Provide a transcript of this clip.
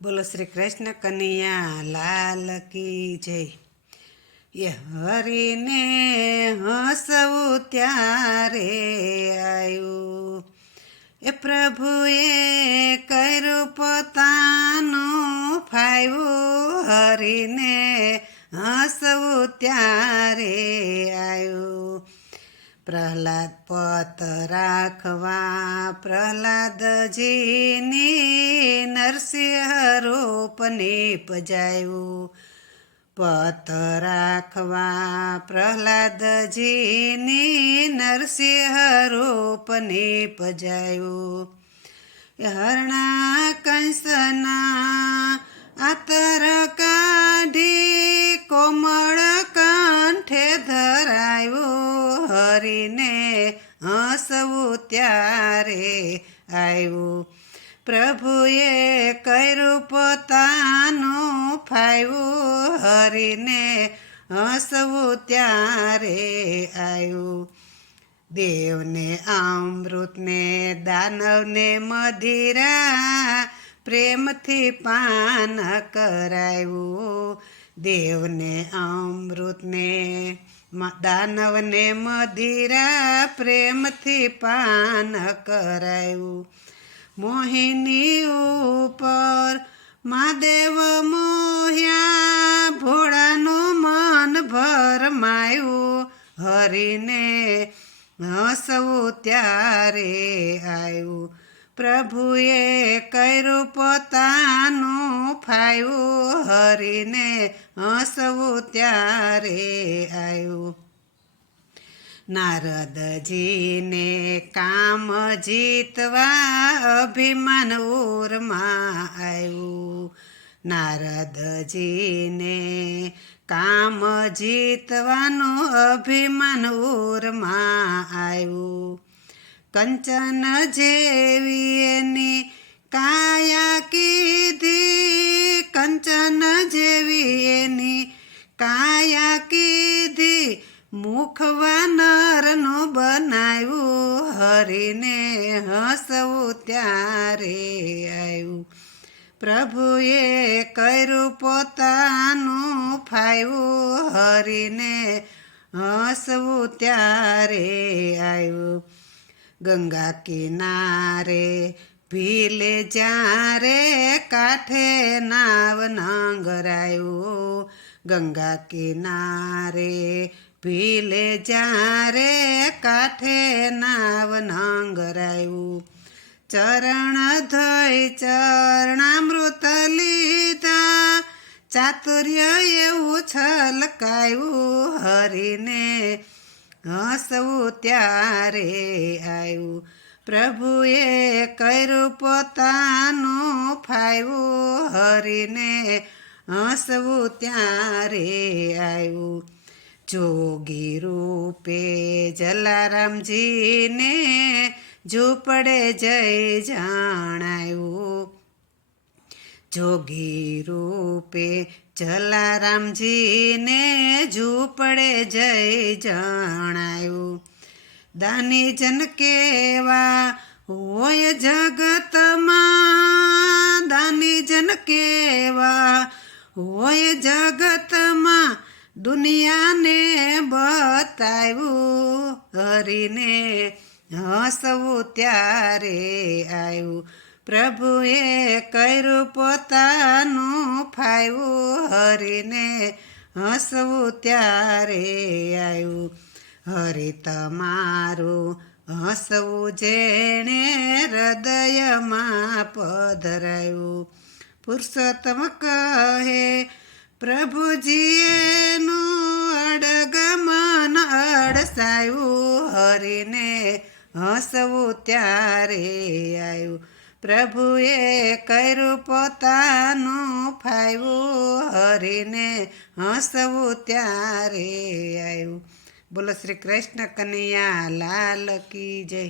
બોલો શ્રી કૃષ્ણ કનૈયા લાલ કી જય। એ હરીને હસવું ત્યારે આવ્યું, એ પ્રભુએ કર્યું પોતાનું ફાવ્યું, હરીને હસવું ત્યારે આવ્યું। પ્રહલાદ પત રાખવા પ્રહલાદજીની નરસિંહ રૂપ નિપજાયું, પત રાખવા પ્રહલાદજીની નરસિંહ રૂપ નિપજાયું। હરણા કંસના આતર કાઢી કોમળ કંઠે ધરાયું, હરીને હસવું ત્યારે આવ્યું, પ્રભુએ કર્યું પોતાનું ફાવ્યું, હરીને હસવું ત્યારે આવ્યું। દેવને અમૃતને દાનવને મધિરા પ્રેમથી પાન કરાવ્યું, દેવને અમૃતને દાનવને મધિરા પ્રેમથી પાન કરાવ્યું। મોહિની ઉપર મહાદેવ મોહ્યા ભોળાનું મન ભરમાયું, હરીને હસવું ત્યારે આવ્યું, પ્રભુએ કર્યું પોતાનું ફાવ્યું, હરીને હસવું ત્યારે આવ્યું। નારદજીને કામ જીતવા અભિમાન ઉરમાં આવ્યું, નારદજીને કામ જીતવાનું અભિમાન ઉરમાં આવ્યું। કંચન જેવી એની કાયા કીધી, કંચન જેવી એની કાયા કીધી, મુખ વાનરનું બનાવ્યું, હરીને હસવું ત્યારે આવ્યું, પ્રભુએ કર્યું પોતાનું ફાવ્યું, હરીને હસવું ત્યારે આવ્યું। ગંગા કિનારે ભીલે જ્યારે કાંઠે નાવ નંગરાયું, ગંગા કિનારે ભીલે જ્યારે કાંઠે નાવ નંગરાયું। ચરણ ધોઈ ચરણામૃત લીધા, ચાતુર્ય એવું છલકાયું, હરીને હસવું ત્યારે આવ્યું, પ્રભુએ કર્યું પોતાનું ફાવ્યું, હરીને હસવું ત્યારે આવ્યું। જોગી રૂપે જલારામજીને ઝૂંપડે જઈ જણાયું, જોગી રૂપે જલારામજીને ઝૂંપડે જઈ જણાયું। દાની જન કેવા હોય જગતમાં, દાની જન કેવા હોય જગતમાં, દુનિયાને બતાવ્યું, હરીને હસવું ત્યારે આવ્યું, પ્રભુએ કર્યું પોતાનું ફાવ્યું, હરીને હસવું ત્યારે આવ્યું। હરી તમારું હસવું જેણે હૃદયમાં પધરાયું, પુરુષોત્તમ કહે પ્રભુજીએનું અડગમન અડસાયું, હરીને હસવું ત્યારે આવ્યું, પ્રભુએ કર્યું પોતાનું ફાવ્યું, હરીને હસવું ત્યારે આવ્યું। બોલો શ્રી કૃષ્ણ કનૈયા લાલ કી જય।